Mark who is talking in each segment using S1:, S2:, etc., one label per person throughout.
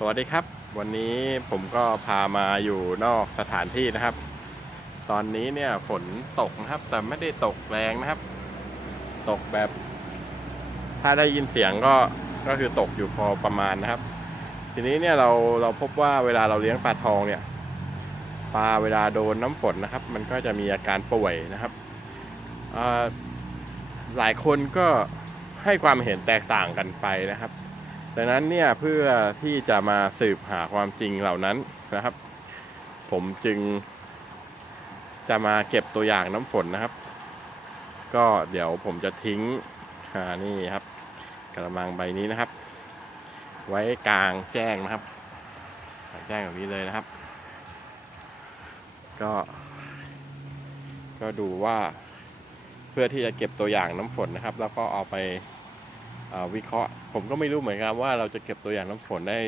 S1: สวัสดีครับ วันนี้ผมก็พามาอยู่นอกสถานที่นะครับ ตอนนี้เนี่ยฝนตกนะครับ แต่ไม่ได้ตกแรงนะครับ ตกแบบ ถ้าได้ยินเสียงก็ก็คือตกอยู่พอประมาณนะครับ ทีนี้เนี่ยเราเราพบว่าเวลาเราเลี้ยงปลาทองเนี่ยปลาเวลาโดนน้ำฝนนะครับ มันก็จะมีอาการป่วยนะครับหลายคนก็ให้ความเห็นแตกต่างกันไปนะครับ ดังนั้นเนี่ยเพื่อที่จะมาสืบหาความจริงเหล่านั้นนะครับ ผมจึง จะมาเก็บตัวอย่างน้ำฝนนะครับ ก็เดี๋ยวผมจะทิ้งอ่านี่ครับกระมังใบนี้นะครับ ไว้กลางแจ้งนะครับกลางแจ้งแบบนี้เลยนะครับ ก็ ก็ดูว่าเพื่อที่จะเก็บตัวอย่างน้ำฝนนะครับ แล้วก็เอาไป วิเคราะห์ ผมก็ไม่รู้เหมือนกันว่าเราจะเก็บตัวอย่างน้ำฝนได้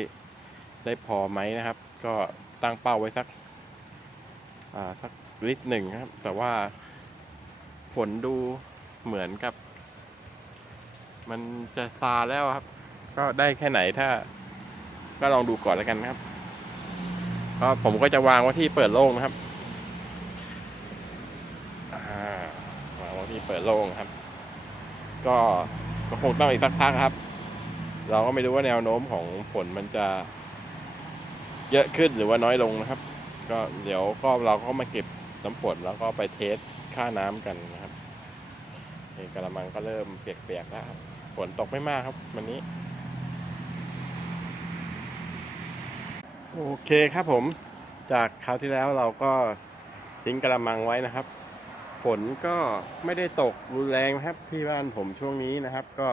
S1: ได้พอไหมนะครับ ก็ตั้งเป้าไว้สักสักลิตรหนึ่งครับ แต่ว่าฝนดูเหมือนกับ มันจะซาแล้วครับ ก็ได้แค่ไหนถ้า ก็ลองดูก่อนแล้วกันครับก็ผมก็จะวางไว้ที่เปิดโล่งนะครับวางไว้ที่เปิดโล่งครับ ก็ ก็คงต้องอีกสักพักครับ เราก็ไม่รู้ว่าแนวโน้มของฝนมันจะเยอะขึ้นหรือว่าน้อยลงนะครับ ก็เดี๋ยวก็เราก็มาเก็บน้ำฝนแล้วก็ไปเทสค่าน้ำกันนะครับนี่กระมังก็เริ่มเปียกๆแล้วครับฝนตกไม่มากครับ วันนี้ โอเคครับผม จากคราวที่แล้วเราก็ทิ้งกระมังไว้นะครับ ฝนก็ไม่ได้ตกรุนแรงนะครับที่บ้านผมช่วงนี้นะครับ ก็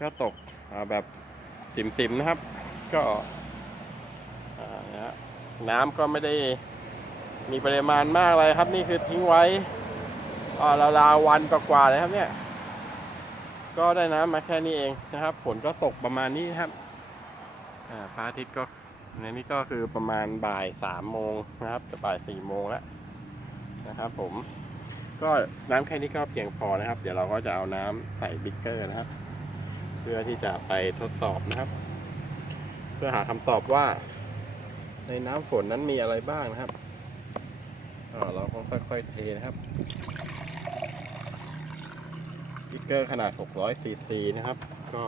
S1: ก็ตกแบบสิมๆนะครับ ก็น้ำก็ไม่ได้มีปริมาณมากเลยครับ นี่คือทิ้งไว้อาราวๆวันกว่าๆเลยครับเนี่ย ก็ได้น้ำมาแค่นี้เองนะครับฝนก็ตกประมาณนี้นะครับพระอาทิตย์ก็ในนี้ก็คือประมาณบ่ายสามโมงนะครับจะบ่ายสี่โมงแล้วนะครับผม ก็น้ำแค่นี้ก็เพียงพอนะครับ เดี๋ยวเราก็จะเอาน้ำใส่บิ๊กเกอร์นะครับ เพื่อที่จะไปทดสอบนะครับ เพื่อหาคำตอบว่า ในน้ำฝนนั้นมีอะไรบ้างนะครับเราก็ค่อยๆเทนะครับบิ๊กเกอร์ขนาด 600ซีซีนะครับ ก็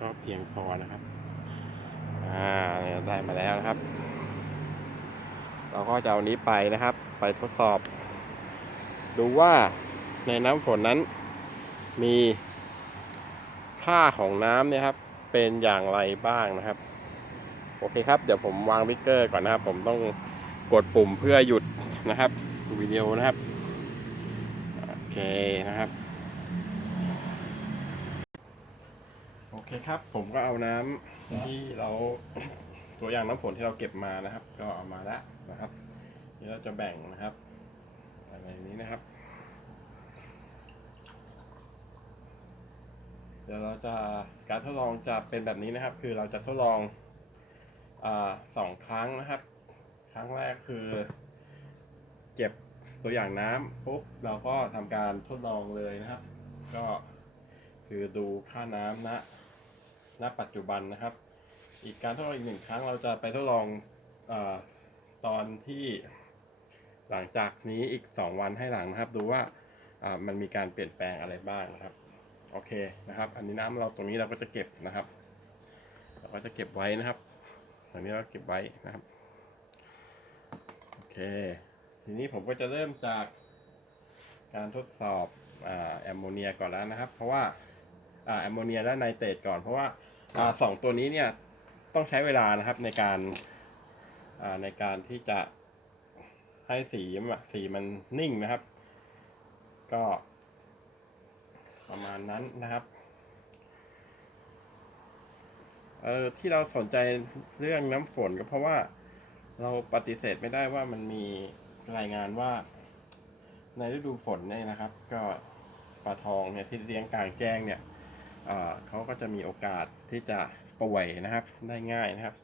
S1: ก็เพียงพอนะครับอ่าได้มาแล้วนะครับ เราก็จะเอานี้ไปนะครับ ไปทดสอบ ดูว่าในน้ำฝนนั้นมีค่าของน้ำเนี่ยครับเป็นอย่างไรบ้างนะครับ โอเคครับ เดี๋ยวผมวางวิกเกอร์ก่อนนะครับ ผมต้องกดปุ่มเพื่อหยุดนะครับวิดีโอนะครับโอเคนะครับโอเคครับ ผมก็เอาน้ำที่เราตัวอย่างน้ำฝนที่เราเก็บมานะครับ ก็เอามาแล้วนะครับนี่เราจะแบ่งนะครับ อะไรนี้นะครับ เดี๋ยวเราจะการทดลองจะเป็นแบบนี้นะครับ คือเราจะทดลองอสองครั้งนะครับ ครั้งแรกคือ เก็บตัวอย่างน้ำปุ๊บเราก็ทำการทดลองเลยนะครับ ก็คือดูค่าน้ำณณปัจจุบันนะครับ อีกการทดลองอีกหนึ่งครั้งเราจะไปทดลองอตอนที่ หลังจากนี้อีก 2 วันให้หลังนะครับ ดูว่ามันมีการเปลี่ยนแปลงอะไรบ้างนะครับ โอเคนะครับ อันนี้น้ำเราตรงนี้เราก็จะเก็บนะครับ เราก็จะเก็บไว้นะครับอันนี้เราเก็บไว้นะครับโอเค ทีนี้ผมก็จะเริ่มจากการทดสอบอแอมโมเนียก่อนแล้วนะครับ เพราะว่าแอมโมเนียและไนเตรตก่อนเพราะว่าอสองตัวนี้เนี่ยต้องใช้เวลานะครับในการในการที่จะ ให้สีมันสีมันนิ่งนะครับ ก็ ประมาณนั้นนะครับ เออที่เราสนใจเรื่องน้ำฝนก็เพราะว่าเราปฏิเสธไม่ได้ว่ามันมีรายงานว่า ในฤดูฝนเนี่ยนะครับ ก็ปลาทองเนี่ยที่เลี้ยงกลางแจ้งเนี่ยเอ่อเขาก็จะมีโอกาสที่จะป่วยนะครับ ได้ง่ายนะครับ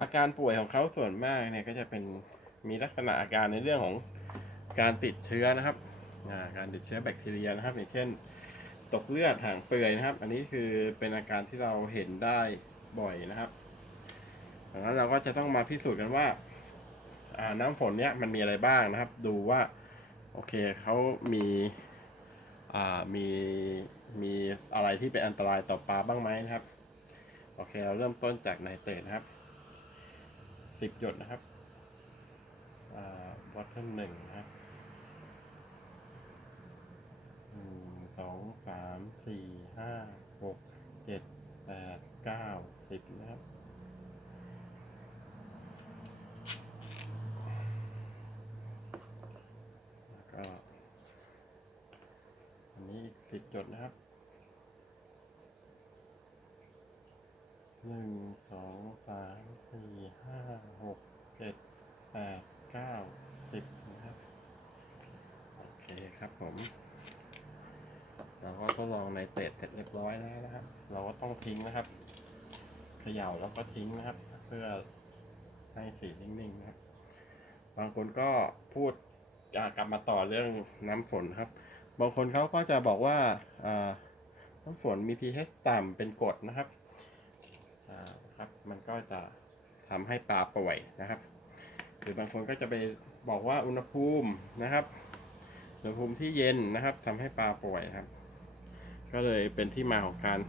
S1: อาการป่วยของเขาส่วนมากเนี่ยก็จะเป็น มีลักษณะอาการในเรื่องของการติดเชื้อนะครับาการติดเชื้อแบคทีเรียนะครับอย่างเช่น ตกเลือดห่างเปื่อยนะครับ อันนี้คือเป็นอาการที่เราเห็นได้บ่อยนะครับดังนั้นเราก็จะต้องมาพิสูจน์กันว่าาน้ำฝนเนี้ยมันมีอะไรบ้างนะครับ ดูว่าโอเคเขามีมีมีอะไรที่เป็นอันตรายต่อปลาบ้างไหมนะครับ โอเคเราเริ่มต้นจากไนเตรตนะครับสิบหยดนะครับาวัตเทนหนึ่งนะครับหนึ่งสองสามสี่ห้าหกเจ็ดแปดเก้าสิบนะครับแล้วก็อันนี้อีกสิบหยดนะครับหนึ่งสองสามสี่ห้าหกเจ็ดแปดเก้าสิบนะครับ โอเคครับ ผมเราก็ทดลองในเตจเสร็จเรียบร้อยแล้วนะครับ เราก็ต้องทิ้งนะครับเขย่าแล้วก็ทิ้งนะครับ เพื่อให้สีนิ่งๆนะครับ บางคนก็พูดอ่ากลับมาต่อเรื่องน้ำฝนครับ บางคนเขาก็จะบอกว่าน้ำฝนมี pH ต่ำเป็นกรดนะครับครับ มันก็จะทำให้ปลาป่วยนะครับ หรือบางคนก็จะไปบอกว่าอุณหภูมินะครับ อุณหภูมิที่เย็นนะครับทำให้ปลาป่วยครับ ก็เลยเป็นที่มาของการ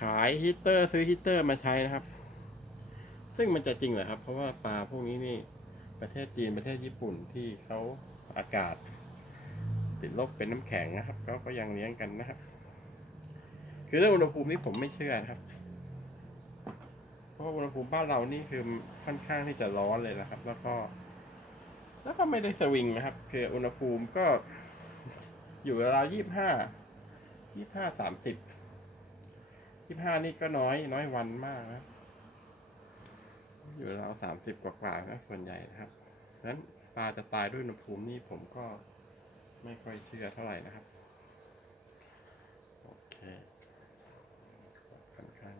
S1: ขายฮีตเตอร์ซื้อฮีตเตอร์มาใช้นะครับ ซึ่งมันจะจริงเหรอครับ เพราะว่าปลาพวกนี้นี่ประเทศจีนประเทศญี่ปุ่นที่เขาอากาศ ติดลบเป็นน้ำแข็งนะครับก็ก็ยังเลี้ยงกันนะครับ คือเรื่องอุณหภูมินี่ผมไม่เชื่อนะครับ เพราะว่าอุณหภูมิบ้านเรานี่คือค่อนข้างที่จะร้อนเลยนะครับ แล้วก็ แล้วก็ไม่ได้สวิงนะครับ คืออุณหภูมิก็อยู่ราวยี่ห้ายี่ห้าสามสิบยี่ห้านี่ก็น้อยน้อยวันมากนะอยู่ราวสามสิบกว่าๆนะส่วนใหญ่นะครับฉะนั้นปลาจะตายด้วยอุณหภูมินี่ผมก็ไม่ค่อยเชื่อเท่าไหร่นะครับ โอเคค่อนข้าง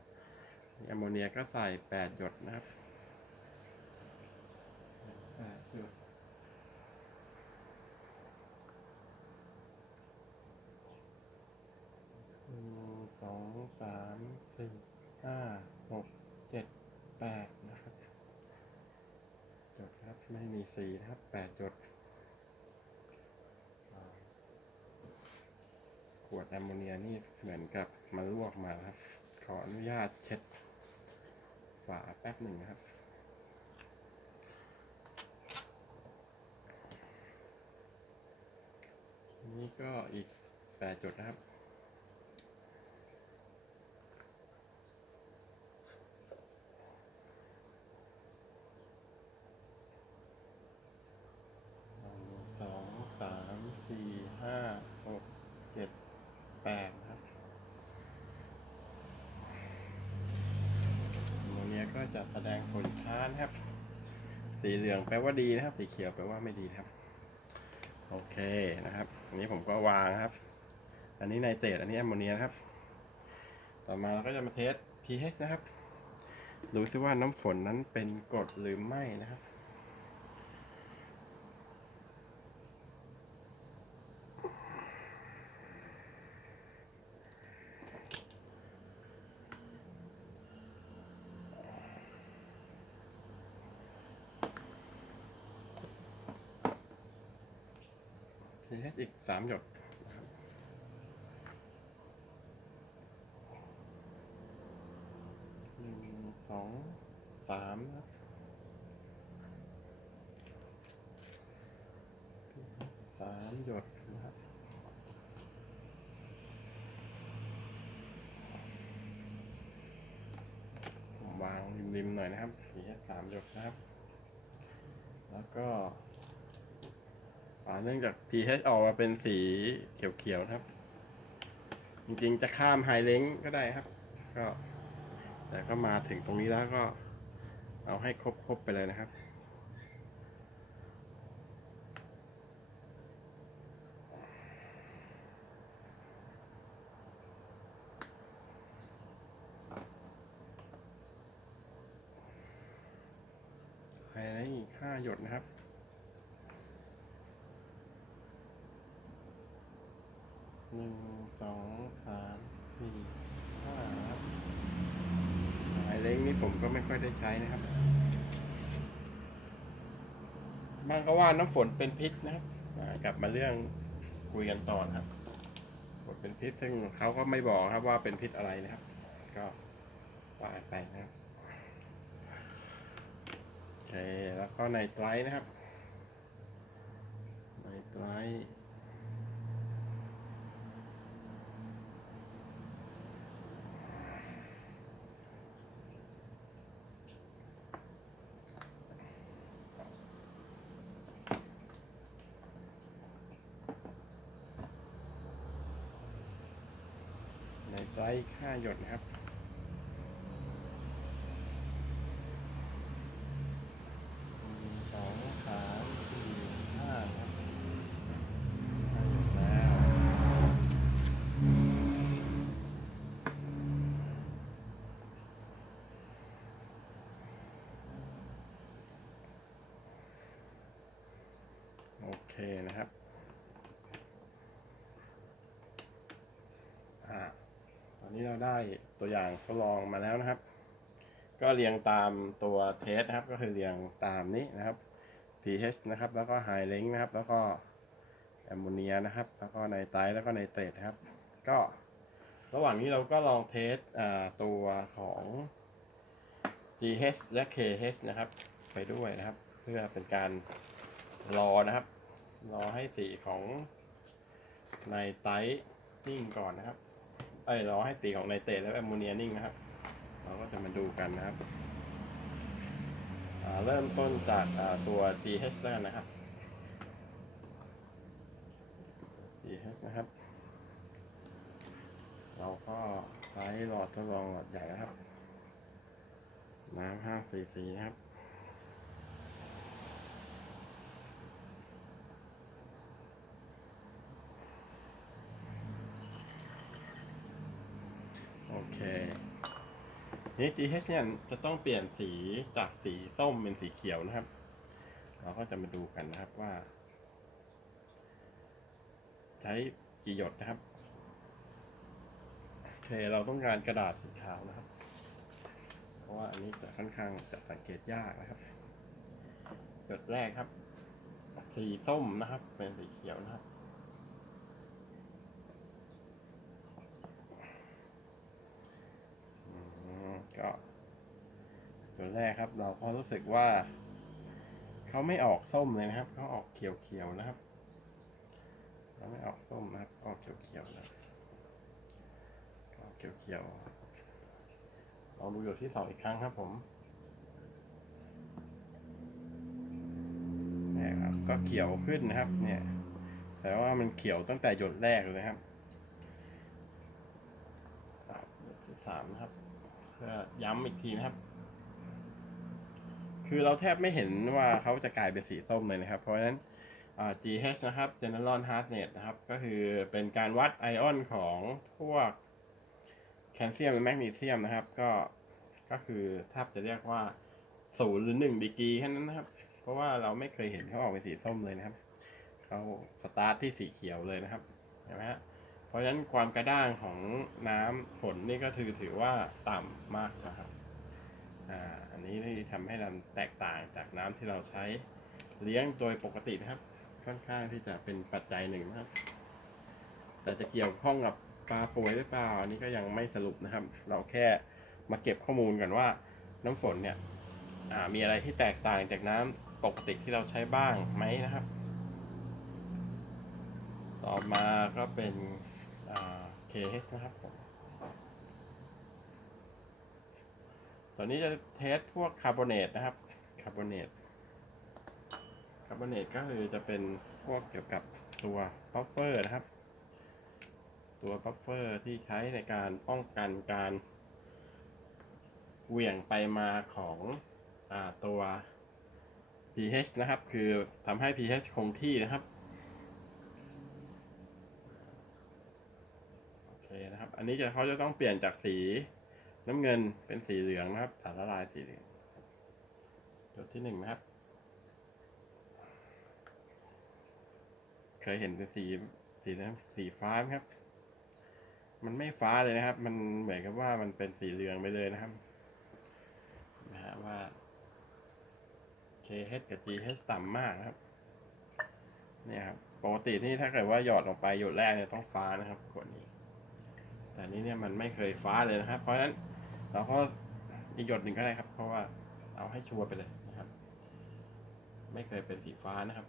S1: แอมโมเนียก็ใส่แปดหยดนะครับแปดหยดหนึ่งสอง สามสี่ห้าหกเจ็ดแปดนะครับจดครับไม่มีสีนะครับแปดจดขวดแอมโมเนียนี่เหมือนกับมันลวกมาครับ ขออนุญาตเช็ดฝาแป๊บหนึ่งนะครับนี่ก็อีกแปดจุดนะครับ หนึ่งสองสามสี่ห้าหกเจ็ดแปดครับโมเนียก็จะแสดงผลช้านครับ สีเหลืองแปลว่าดีนะครับ สีเขียวแปลว่าไม่ดีครับ โอเคนะครับ อันนี้ผมก็วางครับ อันนี้ไนเตรตอันนี้แอมโมเนียครับ ต่อมาเราก็จะมาเทส pH นะครับ ดูซิว่าน้ำฝนนั้นเป็นกรดหรือไม่นะครับ อีกสามหยดครับหนึ่งสองสามครับสามหยดนะครับผมวางริมๆหน่อยนะครับ pH สามหยดนะครับ แล้วก็ เนื่องจาก pH ออกมาเป็นสีเขียวๆนะครับ จริงๆจะข้ามไฮเลงก็ได้ครับ ก็ แต่ก็มาถึงตรงนี้แล้วก็ เอาให้ครบๆไปเลยนะครับไฮเลงอีกห้าหยดนะครับ หนึ่งสองสามสี่ห้าครับไฮเล้งนี่ผมก็ไม่ค่อยได้ใช้นะครับบางก็ว่าน้ำฝนเป็นพิษนะครับกลับมาเรื่องคุยกันต่อนะครับฝนเป็นพิษซึ่งเขาก็ไม่บอกครับว่าเป็นพิษอะไรนะครับ ก็ว่าไปนะครับโอเคแล้วก็ในไตรนะครับในไตร ไตรค่าหยดนะครับ หนึ่งสองสามสี่ห้าครับห้าหยดแล้ว โอเคนะครับ อ่า ตอนนี้เราได้ ต่างทดลองมาแล้วนะครับ ก็เรียงตามตัวเทสนะครับ ก็คือเรียงตามนี้นะครับ pH นะครับ แล้วก็ไฮเลงนะครับ แล้วก็แอมโมเนียนะครับ แล้วก็ไนไตร์แล้วก็ไนเตรตนะครับ ก็ระหว่างนี้เราก็ลองเทสตัวของ GH และ KH นะครับ ไปด้วยนะครับ เพื่อเป็นการรอนะครับ รอให้สีของไนไตร์นิ่งก่อนนะครับ เอ้ยรอให้สีของไนเตรตและแอมโมเนียนิ่งนะครับ เราก็จะมาดูกันนะครับเริ่มต้นจากตัว GH แล้วกันนะครับ GH นะครับ เราก็ใช้หลอดทดลองหลอดใหญ่นะครับ น้ำ5 cc นะครับ โอเค นี่ GH เนี่ยจะต้องเปลี่ยนสีจากสีส้มเป็นสีเขียวนะครับ เราก็จะมาดูกันนะครับว่า ใช้กี่หยดนะครับ โอเคเราต้องการกระดาษสีขาวนะครับ เพราะว่าอันนี้จะค่อนข้างจะสังเกตยากนะครับหยดแรกครับ สีส้มนะครับ เป็นสีเขียวนะครับ อืม ก็ตัวแรกครับ เราก็รู้สึกว่า เขาไม่ออกส้มเลยนะครับ เขาออกเขียวๆนะครับเขาไม่ออกส้มนะครับ ออกเขียวๆนะออกเขียวๆลองดูหยดที่สองอีกครั้งครับผมนี่ครับก็เขียวขึ้นนะครับ เนี่ยแต่ว่ามันเขียวตั้งแต่หยดแรกเลยนะครับหยดที่สามนะครับ ย้ำอีกทีนะครับ คือเราแทบไม่เห็นว่าเขาจะกลายเป็นสีส้มเลยนะครับ เพราะฉะนั้น GH นะครับ General Hardness นะครับ ก็คือเป็นการวัดไอออนของพวกแคลเซียมและแมกนีเซียมนะครับ ก็ก็คือแทบจะเรียกว่าศูนย์หรือหนึ่งดีกรีแค่นั้นนะครับ เพราะว่าเราไม่เคยเห็นเขาออกเป็นสีส้มเลยนะครับเขาสตาร์ทที่สีเขียวเลยนะครับเห็นไหมฮะ เพราะฉะนั้นความกระด้างของน้ำฝนนี่ก็ถือถือว่าต่ำมากนะครับอ่าอันนี้ที่ทำให้เราแตกต่างจากน้ำที่เราใช้เลี้ยงโดยปกตินะครับ ค่อนข้างที่จะเป็นปัจจัยหนึ่งนะครับ แต่จะเกี่ยวข้องกับปลาป่วยหรือเปล่าอันนี้ก็ยังไม่สรุปนะครับ เราแค่มาเก็บข้อมูลกันว่าน้ำฝนเนี่ยมีอะไรที่แตกต่างจากน้ำปกติที่เราใช้บ้างไหมนะครับ ต่อมาก็เป็นา KH นะครับผมตอนนี้จะเทสพวกคาร์บอเนตนะครับ คาร์บอเนต คาร์บอเนตก็คือจะเป็นพวกเกี่ยวกับตัวบัฟเฟอร์นะครับ ตัวบัฟเฟอร์ที่ใช้ในการป้องกันการเหวี่ยงไปมาของอตัว pH นะครับ คือทำให้ pH คงที่นะครับ อันนี้จะเขาจะต้องเปลี่ยนจากสีน้ำเงินเป็นสีเหลืองนะครับ สารละลายสีเหลืองจุดที่หนึ่งนะครับ เคยเห็นเป็นสีสีนะสีฟ้าครับ มันไม่ฟ้าเลยนะครับ มันเหมือนกับว่ามันเป็นสีเหลืองไปเลยนะครับนะฮะว่า KH กับ GH ต่ำมากนะครับ เนี่ยครับ ปกตินี่ถ้าเกิดว่าหยอดลงไปหยดแรกเนี่ยต้องฟ้านะครับขวนี้ แต่นี้เนี่ยมันไม่เคยฟ้าเลยนะครับ เพราะฉะนั้นเราก็อีกหยดหนึ่งก็ได้ครับ เพราะว่าเอาให้ชัวร์ไปเลยนะครับ ไม่เคยเป็นสีฟ้านะครับ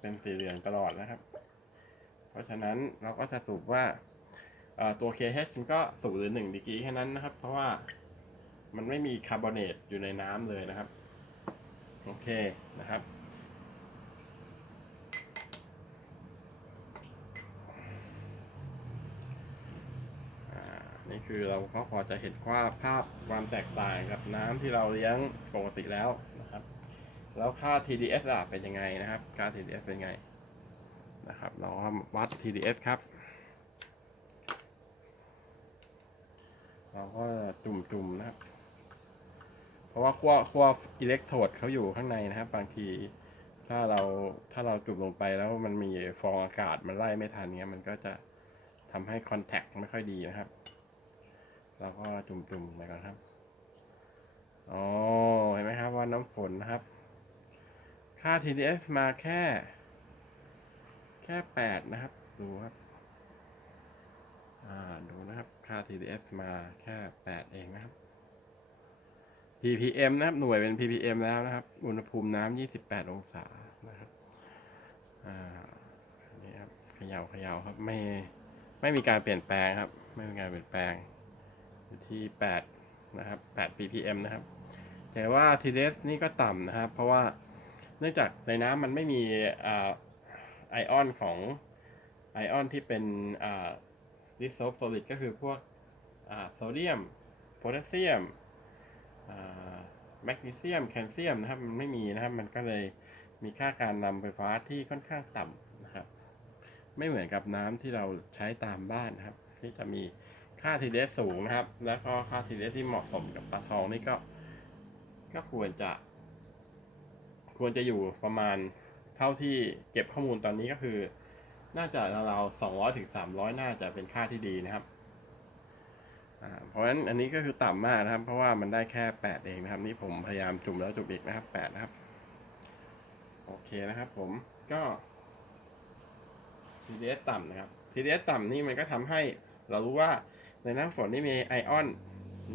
S1: เป็นสีเหลืองตลอดนะครับ เพราะฉะนั้นเราก็จะสูบว่าตัว KH มันก็ศูนย์หรือหนึ่งดีกรีแค่นั้นนะครับ เพราะว่ามันไม่มีคาร์บอเนตอยู่ในน้ำเลยนะครับ โอเคนะครับ อ่านี่ คือเราก็พอจะเห็นว่าภาพความแตกต่างกับน้ำที่เราเลี้ยงปกติแล้วนะครับ แล้วค่า TDS อะเป็นยังไงนะครับ ค่า TDS เป็นไงนะครับ เราก็วัด TDS ครับ เราก็จุ่มๆนะครับ เพราะว่าขั้วขั้วอิเล็กโทรดเขาอยู่ข้างในนะครับ บางทีถ้าเราถ้าเราจุ่มลงไปแล้วมันมีฟองอากาศมันไล่ไม่ทันเงี้ยมันก็จะทำให้คอนแทคไม่ค่อยดีนะครับ เราก็จุ่มๆไปก่อนครับอ๋อเห็นไหมครับว่าน้ำฝนนะครับ ค่า TDS มาแค่ แค่แปดนะครับ ดูครับ อ่า ดูนะครับ ค่า TDS มาแค่แปดเองนะครับ ppm นะครับ หน่วยเป็น ppm แล้วนะครับ อุณหภูมิน้ำ28องศานะครับ อ่านนี่ครับเขย่าเขย่าครับ ไม่ ไม่มีการเปลี่ยนแปลงครับ ไม่มีการเปลี่ยนแปลง อยู่ที่ 8 นะครับ 8 ppm นะครับ แต่ว่า TDS นี่ก็ต่ำนะครับ เพราะว่าเนื่องจากในน้ำมันไม่มีไอออนของไอออนที่เป็นอ่า dissolved solid ก็คือพวกโซเดียมโพแทสเซียมแมกนีเซียม แคลเซียมนะครับ มันไม่มีนะครับ มันก็เลยมีค่าการนำไฟฟ้าที่ค่อนข้างต่ำนะครับ ไม่เหมือนกับน้ำที่เราใช้ตามบ้านนะครับ ที่จะมี ค่า TDS สูงนะครับ แล้วก็ค่า TDS ที่เหมาะสมกับปลาทองนี่ก็ ก็ควรจะ ควรจะอยู่ประมาณเท่าที่เก็บข้อมูลตอนนี้ก็คือ น่าจะราวๆสองร้อยถึงสามร้อยน่าจะเป็นค่าที่ดีนะครับเพราะฉะนั้นอันนี้ก็คือต่ำมากนะครับ เพราะว่ามันได้แค่แปดเองนะครับ นี่ผมพยายามจุ่มแล้วจุ่มอีกนะครับแปดนะครับ โอเคนะครับผมก็ TDS ต่ำนะครับ TDS ต่ำนี่มันก็ทำให้เรารู้ว่า ในน้ำฝนนี่มีไอออน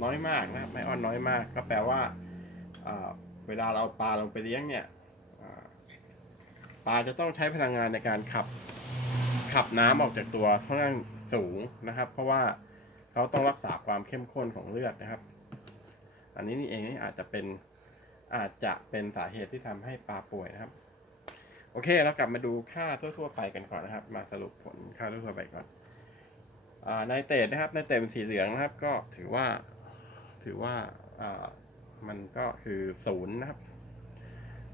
S1: น้อยมากนะไอออนน้อยมาก ก็แปลว่าเวลาเราปลาลงไปเลี้ยงเนี่ยปลาจะต้องใช้พลังงานในการขับขับน้ำออกจากตัวค่อนข้างสูงนะครับ เพราะว่าเขาต้องรักษาความเข้มข้นของเลือดนะครับ อันนี้นี่เองนี่อาจจะเป็นอาจจะเป็นสาเหตุที่ทำให้ปลาป่วยนะครับ โอเค เรากลับมาดูค่าทั่ว ๆ ไปกันก่อนนะครับ มาสรุปผลค่าทั่วๆไปก่อน อ่าในเตดนะครับในเตดเป็นสีเหลืองนะครับ ก็ถือว่าถือว่าามันก็คือศูนย์นะครับ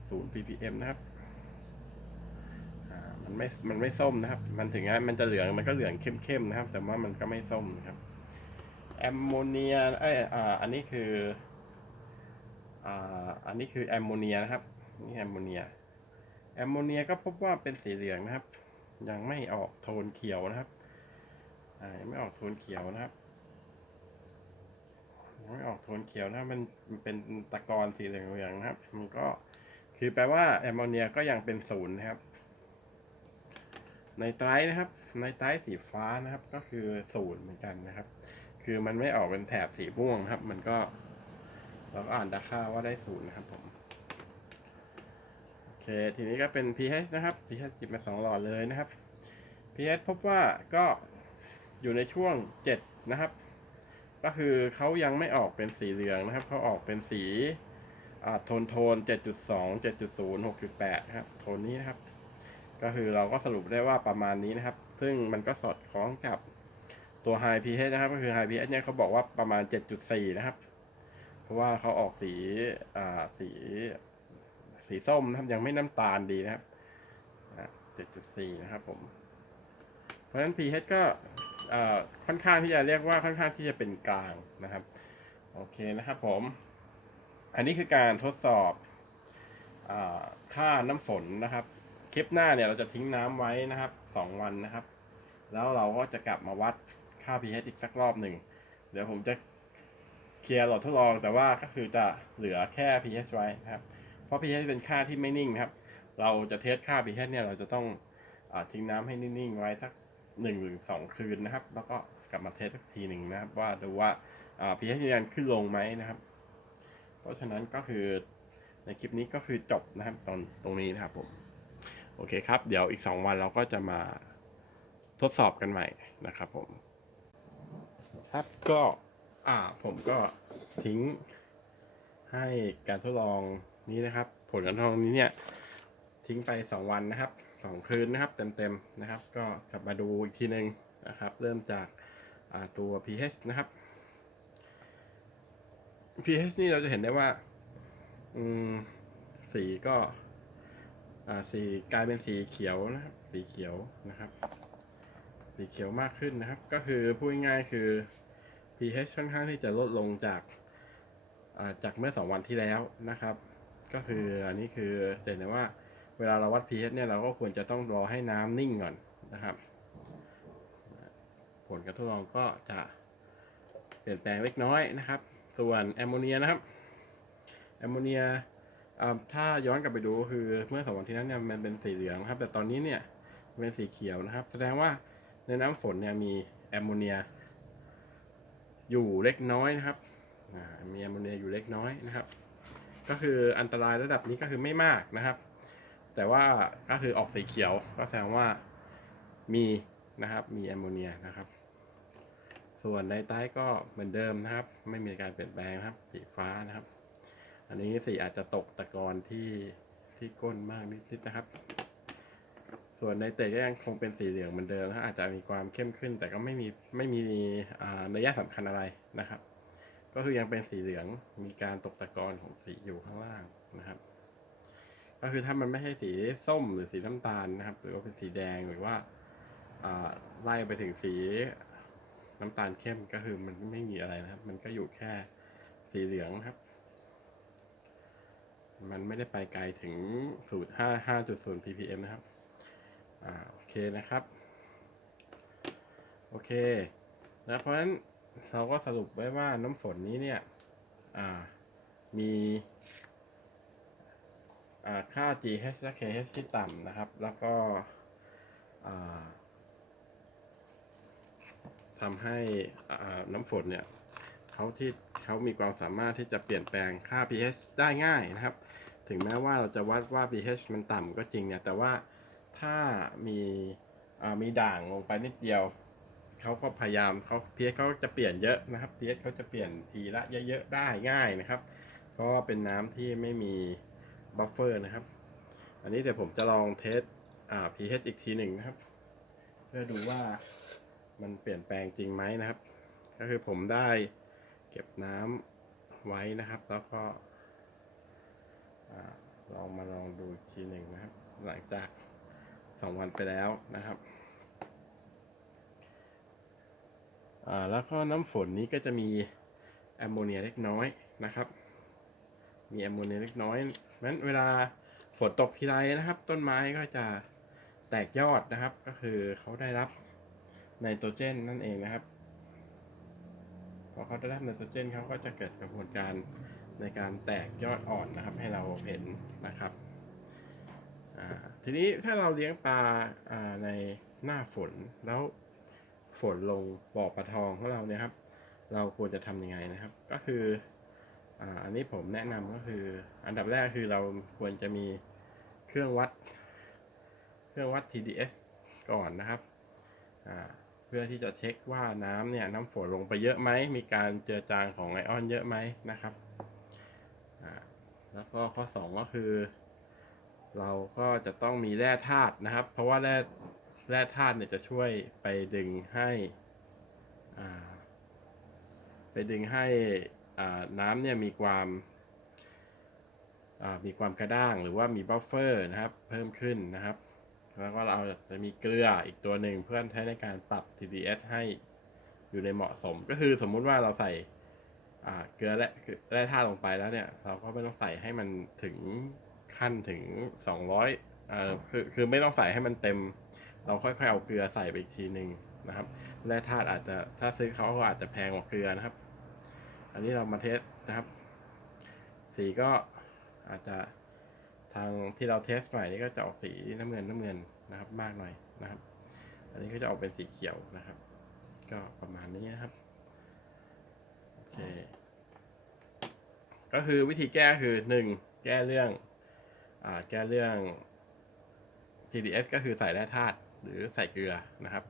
S1: ศูนย์ ppm นะครับมันไม่มันไม่ส้มนะครับ มันถึงแม้มันจะเหลืองมันก็เหลืองเข้มๆนะครับ แต่ว่ามันก็ไม่ส้มนะครับแอมโมเนียเอ้ยอ่าอันนี้คืออ่าอันนี้คือแอมโมเนียนะครับนี่แอมโมเนียแอมโมเนียก็พบว่าเป็นสีเหลืองนะครับ ยังไม่ออกโทนเขียวนะครับ ยังไม่ออกโทนเขียวนะครับยังไม่ออกโทนเขียวนะมันมันเป็นตะกอนสีเหลืองๆนะครับ มันก็คือแปลว่าแอมโมเนียก็ยังเป็นศูนย์นะครับ ในไตรนะครับ ในไตรสีฟ้านะครับ ก็คือศูนย์เหมือนกันนะครับ คือมันไม่ออกเป็นแถบสีม่วงครับ มันก็เราก็อ่านราคาว่าได้ศูนย์นะครับผมโอเค ทีนี้ก็เป็น pH นะครับ pH จิบมาสองหลอดเลยนะครับ pH พบว่าก็ อยู่ในช่วง 7 นะครับ ก็คือเขายังไม่ออกเป็นสีเหลืองนะครับ เขาออกเป็นสีโทนโทน 7.2 7.0 6.8นะครับ โทนนี้นะครับ ก็คือเราก็สรุปได้ว่าประมาณนี้นะครับ ซึ่งมันก็สอดคล้องกับตัว high pH นะครับ ก็คือ high pH เนี่ยเขาบอกว่าประมาณ 7.4 นะครับ เพราะว่าเขาออกสีสีสีส้มนะครับ ยังไม่น้ำตาลดีนะครับเจ็ดจุดสี่นะครับผม เพราะฉะนั้น pH ก็ ค่อนข้างที่จะเรียกว่าค่อนข้างที่จะเป็นกลางนะครับ โอเคนะครับผม อันนี้คือการทดสอบอค่าน้ำฝนนะครับ คลิปหน้าเนี่ยเราจะทิ้งน้ำไว้นะครับสองวันนะครับ แล้วเราก็จะกลับมาวัดค่า pH อีกสักรอบหนึ่ง เดี๋ยวผมจะเคลียร์หลอดทดลองแต่ว่าก็คือจะเหลือแค่ pH ไว้นะครับ เพราะ pH เป็นค่าที่ไม่นิ่งนะครับ เราจะเทสค่า pH เนี่ยเราจะต้องอทิ้งน้ำให้นิ่งๆไว้สัก หนึ่งหรือสองคืนนะครับ แล้วก็กลับมาเทสสักทีหนึ่งนะครับ ว่าดูว่าอ่า pH ยังขึ้นลงไหมนะครับ เพราะฉะนั้นก็คือในคลิปนี้ก็คือจบนะครับตรงตรงนี้นะครับผม โอเคครับ เดี๋ยวอีก 2 วันเราก็จะมาทดสอบกันใหม่นะครับผม ครับก็อ่าผมก็ทิ้งให้การทดลองนี้นะครับ ผลการทดลองนี้เนี่ย ทิ้งไป 2 วันนะครับ สองคืนนะครับเต็มๆนะครับ ก็กลับมาดูอีกทีหนึ่งนะครับ เริ่มจากาตัว pH นะครับ pH นี่เราจะเห็นได้ว่าสีก็สีกลายเป็นสีเขียวนะครับ สีเขียวนะครับ สีเขียวมากขึ้นนะครับ ก็คือพูดง่ายๆคือ pH ค่อนข้างที่จะลดลงจากาจากเมื่อ 2 วันที่แล้วนะครับ ก็คืออันนี้คือจะเห็นได้ว่า เวลาเราวัด pH เนี่ยเราก็ควรจะต้องรอให้น้ำนิ่งก่อนนะครับ ผลการทดลองก็จะเปลี่ยนแปลงเล็กน้อยนะครับ ส่วนแอมโมเนียนะครับแอมโมเนียถ้าย้อนกลับไปดูคือเมื่อสองวันที่แล้วเนี่ยมันเป็นสีเหลืองครับ แต่ตอนนี้เนี่ยมันเป็นสีเขียวนะครับ แสดงว่าในน้ำฝนเนี่ยมีแอมโมเนีย อยู่เล็กน้อยนะครับมีแอมโมเนียอยู่เล็กน้อยนะครับ ก็คืออันตรายระดับนี้ก็คือไม่มากนะครับ แต่ว่าก็คือออกสีเขียวก็แสดงว่ามีนะครับ มีแอมโมเนียนะครับ ส่วนในใต้ก็เหมือนเดิมนะครับ ไม่มีการเปลี่ยนแปลงครับ สีฟ้านะครับ อันนี้สีอาจจะตกตะกอนที่ที่ก้นมากนิดๆนะครับ ส่วนในเตะก็ยังคงเป็นสีเหลืองเหมือนเดิมนะอาจจะมีความเข้มขึ้น แต่ก็ไม่มีไม่มีอ่านัยสำคัญอะไรนะครับ ก็คือยังเป็นสีเหลืองมีการตกตะกอนของสีอยู่ข้างล่างนะครับ ก็คือถ้ามันไม่ใช่สีส้มหรือสีน้ำตาลนะครับ หรือว่าเป็นสีแดงหรือว่าไล่ไปถึงสีน้ำตาลเข้มก็คือมันไม่มีอะไรนะครับ มันก็อยู่แค่สีเหลืองครับ มันไม่ได้ไปไกลถึงสูตร 5 5.0 ppm นะครับ อ่าโอเคนะครับ โอเคนะเพราะฉะนั้นเราก็สรุปไว้ว่าน้ำฝนนี้เนี่ย อ่า มี ค่า GH และ KH ที่ต่ำนะครับ แล้วก็ทำให้น้ำฝนเนี่ยเขาที่เขามีความสามารถที่จะเปลี่ยนแปลงค่า pH ได้ง่ายนะครับ ถึงแม้ว่าเราจะวัดว่า pH มันต่ำก็จริงเนี่ย แต่ว่าถ้ามีมีด่างลงไปนิดเดียว เขาก็พยายามเขา pH เขาจะเปลี่ยนเยอะนะครับ pH เขาจะเปลี่ยนทีละเยอะๆได้ง่ายนะครับ เพราะว่าเป็นน้ำที่ไม่มี บัฟเฟอร์นะครับ อันนี้เดี๋ยวผมจะลองเทสอ่า pH อีกทีหนึ่งนะครับ เพื่อดูว่ามันเปลี่ยนแปลงจริงไหมนะครับ ก็คือผมได้เก็บน้ำไว้นะครับ แล้วก็ลองมาลองดูอีกทีหนึ่งนะครับ หลังจากสองวันไปแล้วนะครับแล้วก็น้ำฝนนี้ก็จะมีแอมโมเนียเล็กน้อยนะครับ มีแอมโมเนียเล็กน้อย นั้นเวลาฝนตกทีไรนะครับ ต้นไม้ก็จะแตกยอดนะครับ ก็คือเขาได้รับไนโตรเจนนั่นเองนะครับ พอเขาได้รับไนโตรเจนเขาก็จะเกิดกระบวนการในการแตกยอดอ่อนนะครับ ให้เราเห็นนะครับทีนี้ถ้าเราเลี้ยงปลาาในหน้าฝนแล้วฝนลงบ่อปลาทองของเราเนี่ยครับ เราควรจะทำยังไงนะครับ ก็คือ อันนี้ผมแนะนำก็คือ อันดับแรกคือเราควรจะมีเครื่องวัด เครื่องวัด TDS ก่อนนะครับ เพื่อที่จะเช็คว่าน้ำเนี่ยน้ำฝนลงไปเยอะไหม มีการเจือจางของไอออนเยอะไหมนะครับ แล้วก็ข้อ 2 ก็คือ เราก็จะต้องมีแร่ธาตุนะครับ เพราะว่าแร่แร่ธาตุเนี่ยจะช่วยไปดึงให้ ไปดึงให้ น้ำเนี่ยมีความมีความกระด้างหรือว่ามีบัฟเฟอร์นะครับเพิ่มขึ้นนะครับ แล้วก็เราจะมีเกลืออีกตัวหนึ่งเพื่อใช้ในการปรับ TDS ให้อยู่ในเหมาะสม ก็คือสมมุติว่าเราใส่เกลือและแร่ธาตุลงไปแล้วเนี่ย เราก็ไม่ต้องใส่ให้มันถึงขั้นถึง 200อ่าคือคือไม่ต้องใส่ให้มันเต็ม เราค่อยๆเอาเกลือใส่ไปอีกทีหนึ่งนะครับแร่ธาตุอาจจะถ้าซื้อเขาก็อาจจะแพงกว่าเกลือนะครับ อันนี้เรามาเทสนะครับ สีก็อาจจะทางที่เราเทสใหม่นี่ก็จะออกสีน้ำเงินน้ำเงินนะครับ มากหน่อยนะครับ อันนี้ก็จะออกเป็นสีเขียวนะครับ ก็ประมาณนี้นะครับโอเคก็คือวิธีแก้คือหนึ่งแก้เรื่องอ่าแก้เรื่อง GDS ก็คือใส่แร่ธาตุหรือใส่เกลือนะครับ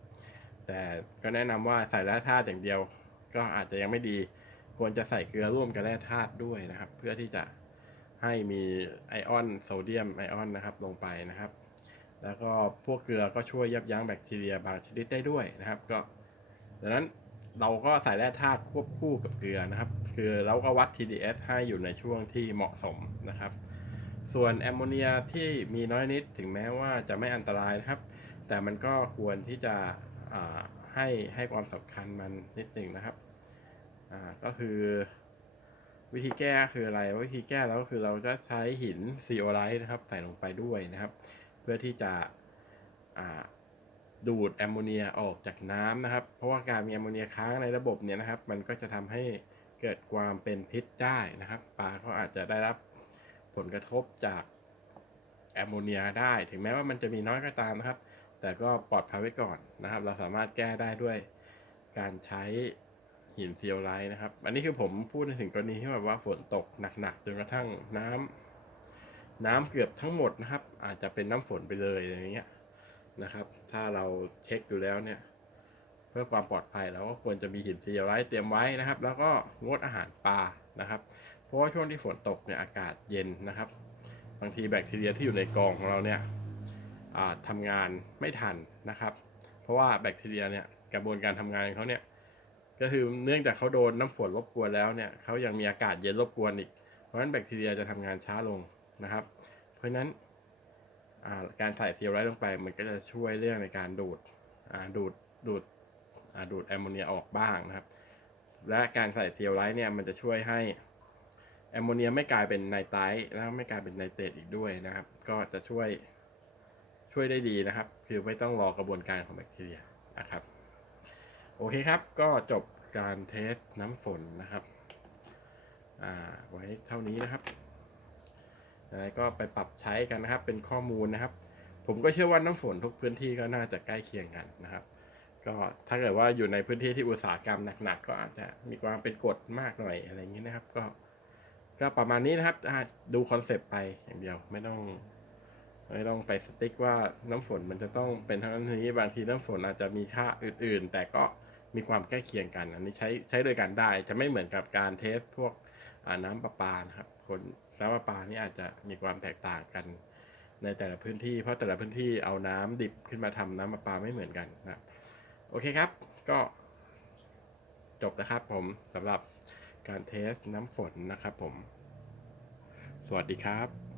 S1: แต่ก็แนะนำว่าใส่แร่ธาตุอย่างเดียว ก็อาจจะยังไม่ดี ควรจะใส่เกลือร่วมกับแร่ธาตุด้วยนะครับ เพื่อที่จะให้มีไอออนโซเดียมไอออนนะครับลงไปนะครับ แล้วก็พวกเกลือก็ช่วยยับยั้งแบคทีเรียบางชนิดได้ด้วยนะครับ ก็ดังนั้นเราก็ใส่แร่ธาตุควบคู่กับเกลือนะครับ คือเราก็วัด TDS ให้อยู่ในช่วงที่เหมาะสมนะครับ ส่วนแอมโมเนียที่มีน้อยนิดถึงแม้ว่าจะไม่อันตรายนะครับ แต่มันก็ควรที่จะให้ให้ความสำคัญมันนิดหนึ่งนะครับ อ่าก็คือ วิธีแก้คืออะไร วิธีแก้แล้วก็คือเราจะใช้หินซีโอไลท์นะครับ ใส่ลงไปด้วยนะครับ เพื่อที่จะอ่าดูดแอมโมเนียออกจากน้ำนะครับ เพราะว่าการมีแอมโมเนียค้างในระบบเนี่ยนะครับ มันก็จะทำให้เกิดความเป็นพิษได้นะครับปลาเขาอาจจะได้รับผลกระทบจากแอมโมเนียได้ ถึงแม้ว่ามันจะมีน้อยก็ตามนะครับ แต่ก็ปลอดภัยไว้ก่อนนะครับ เราสามารถแก้ได้ด้วยการใช้ หินเซียลไลท์นะครับ อันนี้คือผมพูดถึงกรณีที่แบบว่าฝนตกหนักๆจนกระทั่งน้ำน้ำเกือบทั้งหมดนะครับ อาจจะเป็นน้ำฝนไปเลยอย่างเงี้ยนะครับ ถ้าเราเช็คดูแล้วเนี่ย เพื่อความปลอดภัยเราก็ควรจะมีหินเซียลไลท์เตรียมไว้นะครับ แล้วก็งดอาหารปลานะครับเพราะว่าช่วงที่ฝนตกเนี่ยอากาศเย็นนะครับ บางทีแบคทีเรียที่อยู่ในกองของเราเนี่ยอ่าทำงานไม่ทันนะครับ เพราะว่าแบคทีเรียเนี่ยกระบวนการทำงานของเขาเนี่ย ก็คือเนื่องจากเขาโดนน้ำฝนรบกวนแล้วเนี่ยเขายังมีอากาศเย็นรบกวนอีก เพราะฉะนั้นแบคทีเรียจะทำงานช้าลงนะครับ เพราะฉะนั้นการใส่เซียไลท์ลงไปมันก็จะช่วยเรื่องในการดูดดูดดูดดูดแอมโมเนียออกบ้างนะครับ และการใส่เซียไลท์เนี่ยมันจะช่วยให้แอมโมเนียไม่กลายเป็นไนไตร์แล้วไม่กลายเป็นไนเตรตอีกด้วยนะครับ ก็จะช่วยช่วยได้ดีนะครับ คือไม่ต้องรอกระบวนการของแบคทีเรียนะครับ โอเคครับ ก็จบการเทสน้ำฝนนะครับ อ่า ไว้เท่านี้นะครับยังไงก็ไปปรับใช้กันนะครับ เป็นข้อมูลนะครับ ผมก็เชื่อว่าน้ำฝนทุกพื้นที่ก็น่าจะใกล้เคียงกันนะครับ ก็ถ้าเกิดว่าอยู่ในพื้นที่ที่อุตสาหกรรมหนักๆก็อาจจะมีความเป็นกรดมากหน่อยอะไรอย่างนี้นะครับ ก็ ก็ประมาณนี้นะครับดูคอนเซปต์ไปอย่างเดียวไม่ต้องไม่ต้องไปสติ๊กว่าน้ำฝนมันจะต้องเป็นเท่านั้นท่านี้บางทีน้ำฝนอาจจะมีค่าอื่น ๆ แต่ก็ มีความใกล้เคียงกัน อันนี้ใช้ใช้โดยกันได้จะไม่เหมือนกับการเทสพวกน้ำประปานะครับคนน้ำประปานี่อาจจะมีความแตกต่างกัน ในแต่ละพื้นที่ เพราะแต่ละพื้นที่เอาน้ำดิบขึ้นมาทำน้ำประปาไม่เหมือนกันนะครับโอเคครับ ก็จบนะครับผมสำหรับการเทสน้ำฝนนะครับผม สวัสดีครับ